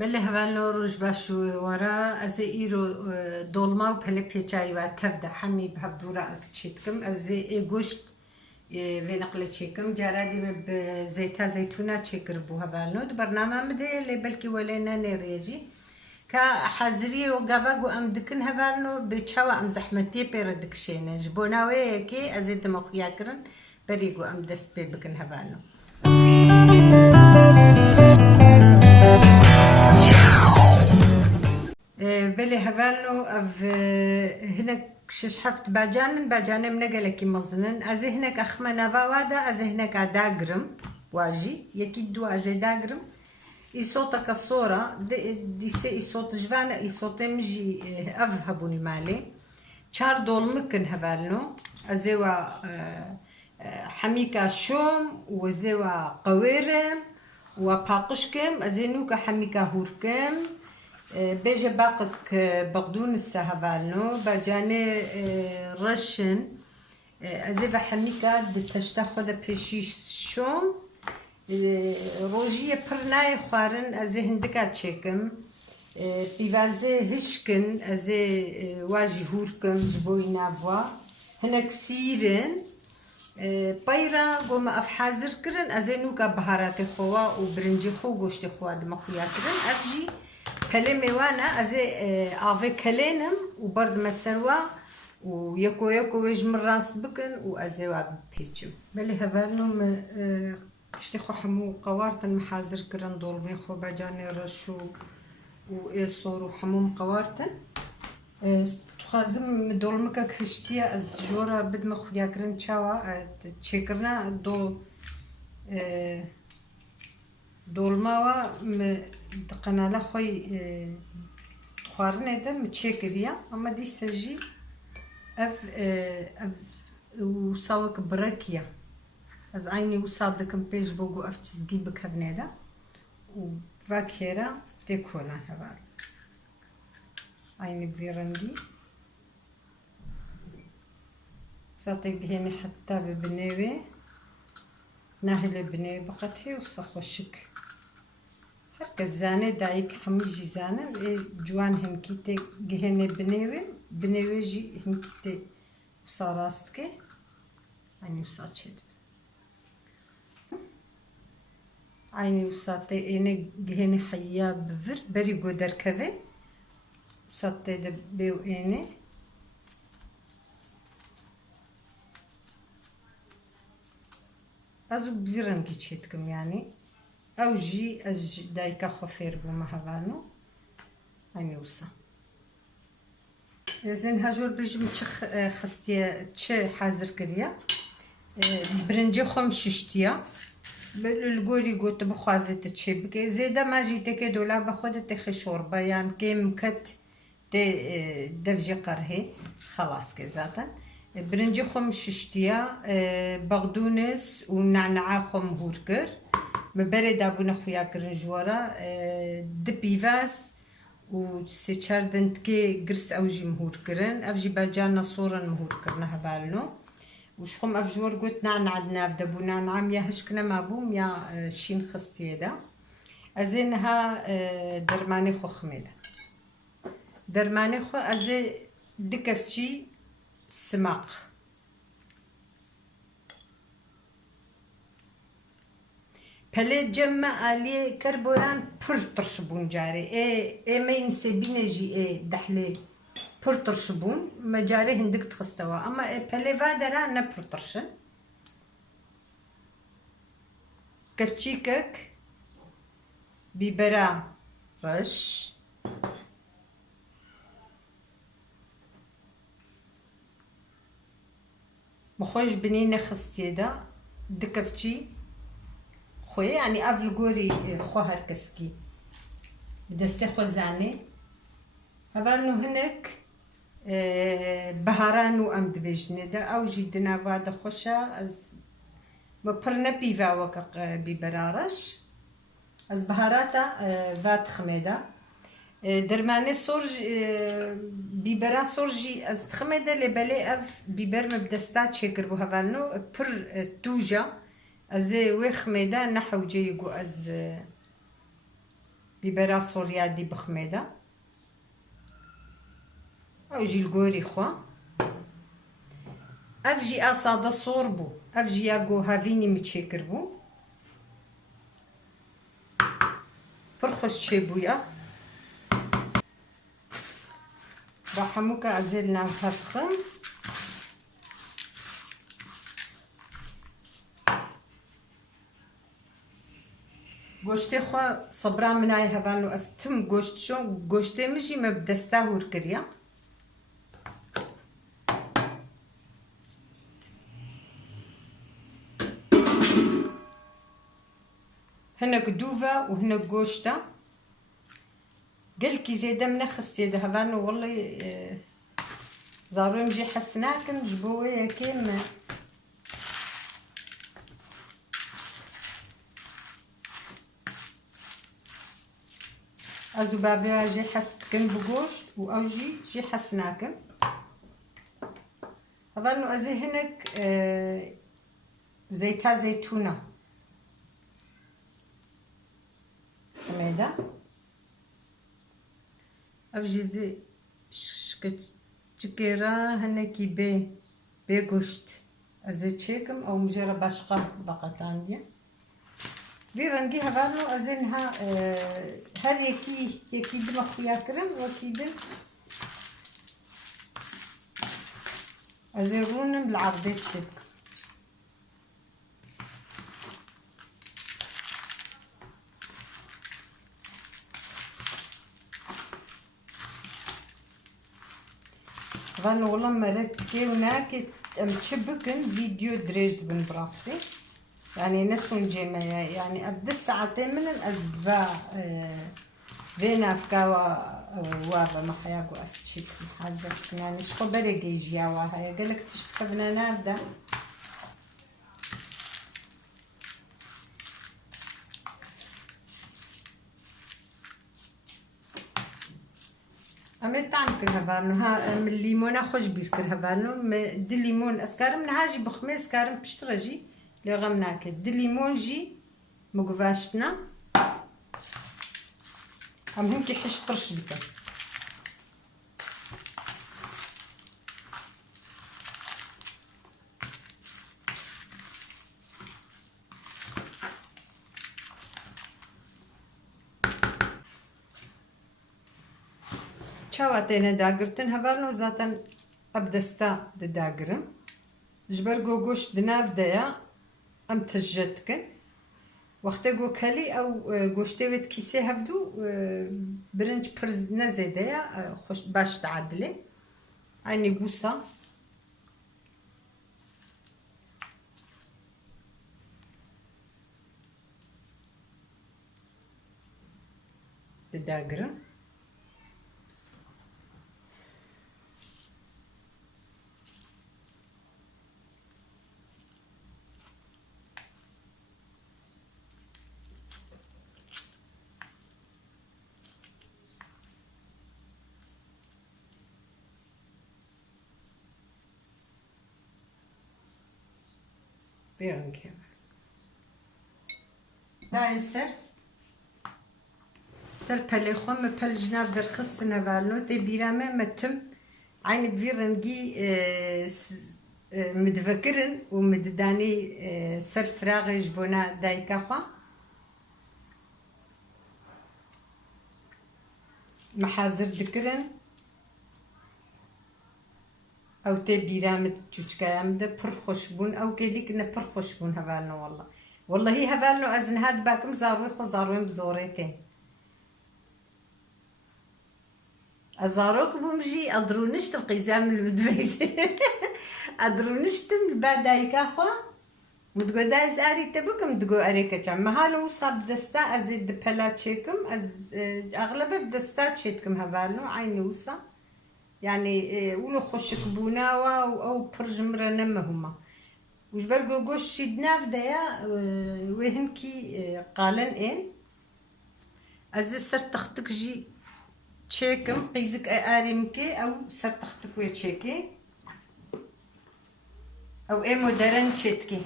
بله هفالو روش باشو ورا از ایرو دولما و پله پیچایی و تفده همی بهبدورا از چیتکم از گوشت و نقل چیکم جرادی به زیتونه چیکر بو هفالو دو برنامه مده لی بلکی ولینا نریجی که حضری و گابگو ام دکن هفالو به چاو ام زحمتی پیردک شینج بوناوی کی از دماغیا کرن بریگو ام دست پی بکن هفالو بلي هفالو هناك شحفت باجان من قالك مزنن از هناك اخما نافاوادا از هناك داغرم واجي يكيدو از داغرم يصوتك الصورة دي سي يصوت جفانا يصوت مجي افهبون المالي چار دولمكن هفالو ازوا حميكا شوم وزوا قويرم وباقشكم ازينوكا حميكا هوركم بيجي باقك بغدون السهبالنو برجاني رشن ازيبا حميكا تشتاخد بيشيش شوم روجيه برناي خوارن ازي هندكا تشيكم بيفازي هشكن ازي واجي هوركم جبوينا فوا هناك سيرن بايرا قوم افحازر كرن ازي نوكا بهاراتي خوا وبرنجي خو قوشتي خوا دمخويا كرن افجي پله میوانه از آوه کلینم و برد مسروا و یکو ویجم راس بکن و از واب پیچم بله هفالنم تشتخو حمو قوارتن محاضر کرن دولمی خو بجانی رشو و ایصور و حموم قوارتن تخازم دولمکا کشتیه از جورا بدم خویا کرن چاوا چکرنا دولماوا قناله خوي خوارنه ده متشكريا اما دي سجي اف وصاوك بركيا از عيني وصادكم بيج بوغو اف تزقي بك هبنيدا وفاكيرا تيكونا هبال عيني بفيرندي صاتق هنا حتى ببنيوي ناهل بنيوي بقتهي وصخوشك هرك الزانة دايك حميجي زانة جوان هم كيتي جهنة بنيوي جي هم كيتي وصاراستك عيني وصاتشد عيني وصاتي إني جهنة حيا بفر بري قدر كذا وصاتي دبيو إني أزو بفيرن كيتشيتكم يعني او جي از دايكا خفير بو مهبانو اني وصا زين هاجور بيجم خستيا تش حاضر كريا برنجي خم ششتيا القوري قوت بخوازة تشبك زيدا ما جيتك دولا بخود تخي شوربة يعني كيم كت دفجي قرهي خلاص كذاتا برنجي خم ششتيا بغدونس ونعنعا خم هوركر مبرد ابونا خويا كرن جوارا دبيفاس و سيچاردن تكي قرس اوجي مهور كرن افجي باجانا صورا مهور كرنا هبالنو وشخم افجور قلت نعنعدنا بدبونا نعم يا هشكنا ما بوم يا شين خستي دا ازينها درماني خو خميدا درماني خو ازي دكفتشي سماق پله جمع آلیه کربوران پر ترشبون جاره ما ينسبين جي دحلي پر ترشبون مجاره هندك تخستوا اما پله وادرا نه پر ترشن كفتشيكك بيبرا رش مخوش بنينه خستي دا دكفتشي خوي يعني افل قوري خو هركسكي بدسي خو زاني هبالنو هناك بهاران وامد بيجني دا او جيدنا بعد خوشا از ببرنا بيفا وكق ببرارش از بهاراتا فات خميدا درماني سورج بيبرا سورجي از تخميدا لبالي اف بيبر مبدستا تشكر بو هبالنو بر توجا از وخ میدان نحو جيجو از بيبرا سوريا دي بخميدة او جي القوري خوا افجي اصادا صوربو افجي ياقو هافيني متشكربو فرخش شيبويا بحموكا عزلنا هفخم گوشتی خوا صبرا منای هفانو استم گوشت شون گوشتی مجی مبدستا هور کریا هناك دوفا وهناك گوشتا قلكي زيدا من خستي ده هفانو والله زارو مجي حسناكن جبوية كيما ازو بابا جي حستكن بگوشت و او جي حسناكن هفانو ازي هناك زيتا زيتونة حميدة افجي زي شكيرا هناكي بي گوشت ازي تشيكم او مجرى باشقة بقت عندي في رنجي هفانو ازينها هل يكي دمخ ياكرم وكيدن ازيرون بالعرضي تشيك هفانو والله مرات كي وناكي متشبكن فيديو دريجت بن براسي يعني نسون جيمة يعني أبدا ساعتين من الأسبوع فينا فكاوا وابا ما حياقو أستشيك محازك يعني شخو بريقي جياوا هاي قالك تشتفبنا نابدا أمي طعم كرها بانو ها من الليمونة خوش بيركرها بانو دي الليمون أسكارم نهاجي بخمي أسكارم بشترجي لغم ناكل دي الليمون جي مقفاشتنا هم هنكي حش طرش بك چاواتينا داگرتن هفالنو زاتن ابدستا داگرم جبر گوگوش دناف ديا ام تجتكن وقتا گو كالي او گوشتويت كيسي هفدو برنج برز نزيديا خوش باش تعدلي عيني بوسا داگرم بيرن كمان داي سر پلخو مپل جناب در خست نوالنو تی بیرامه متم عین بفيرنجي مدفكرن ومدداني سر فراغ جبونا دايكا خوا محاضر دكرن او تي بيرامت تشكايام ده برخوش بون او كيليك نا برخوش بون هفالنو والله هي هفالنو ازن هاد باكم زاروي خو زاروين بزوريكين ازاروك بومجي ادرونش القزام المدبيس ادرونشتم بعدايكا خوا متقو دايز اري تبكم تقو اريكا كم هالو صاب دستا ازيد بلاتشيكم از اغلب بدستا تشيتكم هفالنو عينوسا يعني ولو خوشك بوناوا او برجمرة نمهما وش برقو قوش شدناف دايا وهنكي قالن ان از سر تختك جي تشيكم قيزك اريمكي او سر تختك ويا تشيكي او اي مودرن تشيتكي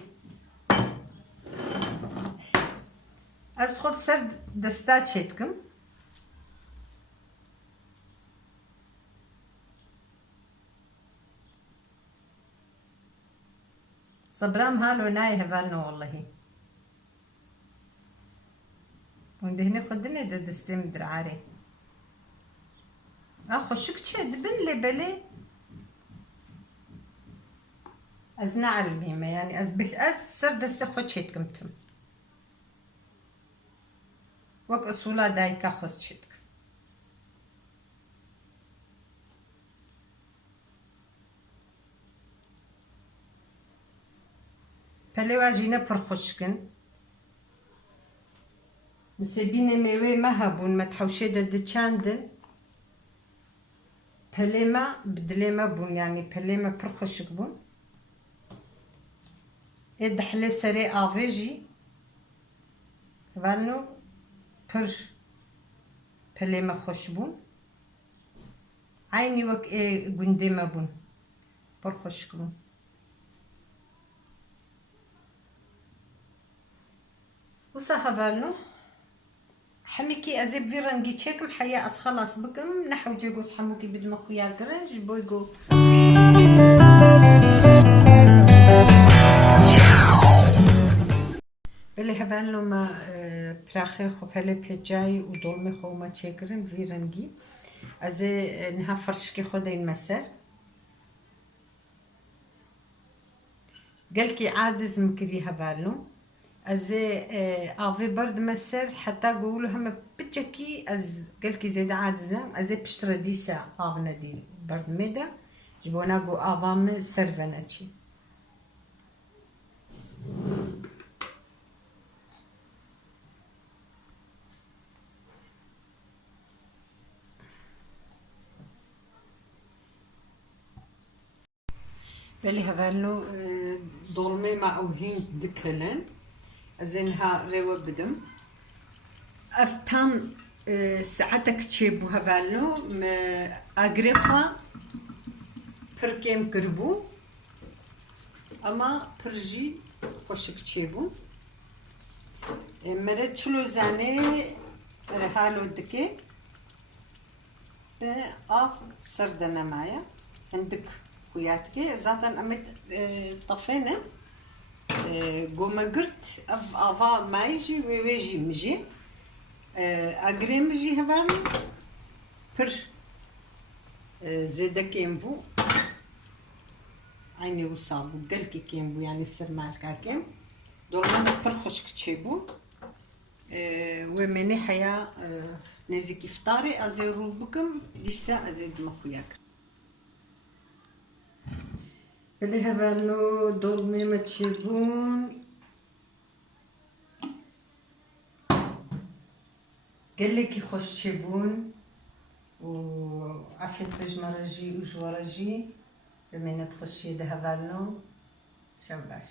از خوب سر دستا تشيتكم صبرام هالو ناي هفالنو والله وندهني خدني دستم درعاري اخو شكتشي دبن لي بلي ازنا علميمة يعني ازبك سر دست خوشيت كمتم وك اصولا دايكا خوشيتك بلي واجينا برخوشكن نسيبين ميوي مهبون ما تحوشي دد چاندن بليما بدليما بون يعني بليما برخوشك بون ادحلي سري افيجي فانو بر بليما خوش بون عيني وك قنديما بون برخوشك بون وصاها فانو حميكي ازيب فيرانجي تشيكم حيا خلاص بكم نحو جيغوس حموكي بدم خويا قرنج بويغو بلي هبانلو ما براخي خو بلي بيجاي ودولمي خو ما تشيكرن فيرانجي ازي نها فرشكي خدين مسر قالكي عادز مكري هبانلو ازي افي برد مسر حتى قولوا هم بتشكي از قالكي زيد عادزه ازي بشترى ديسا افنا دي برد ميدا جبونا قو افام سرفناتشي بلي هفالو دولمي ما اوهين دكلن ازينها ريوة بدم افتام ساعتك تشيبو هفالو اقريخا بركيم قربو اما برجي خوشك تشيبو مرتشلو زاني رهالو دكي اف سردنا معايا عندك خوياتكي زاتن امت طفينا قوم قرت اف افا ما يجي ويجي مجي اقري مجي هبال بر زيدا كيمبو عيني وصابو قلكي كيمبو يعني سر مالكا كيم دولما برخوشك تشيبو ومني حيا نزيكي فطاري ازيرو بكم ديسا ازيد مخوياك اللي هبالو دولمي ما تشيبون قالك يخش تشيبون وعافية بجمرجي وجورجي لما تخشي ده هبالو شباش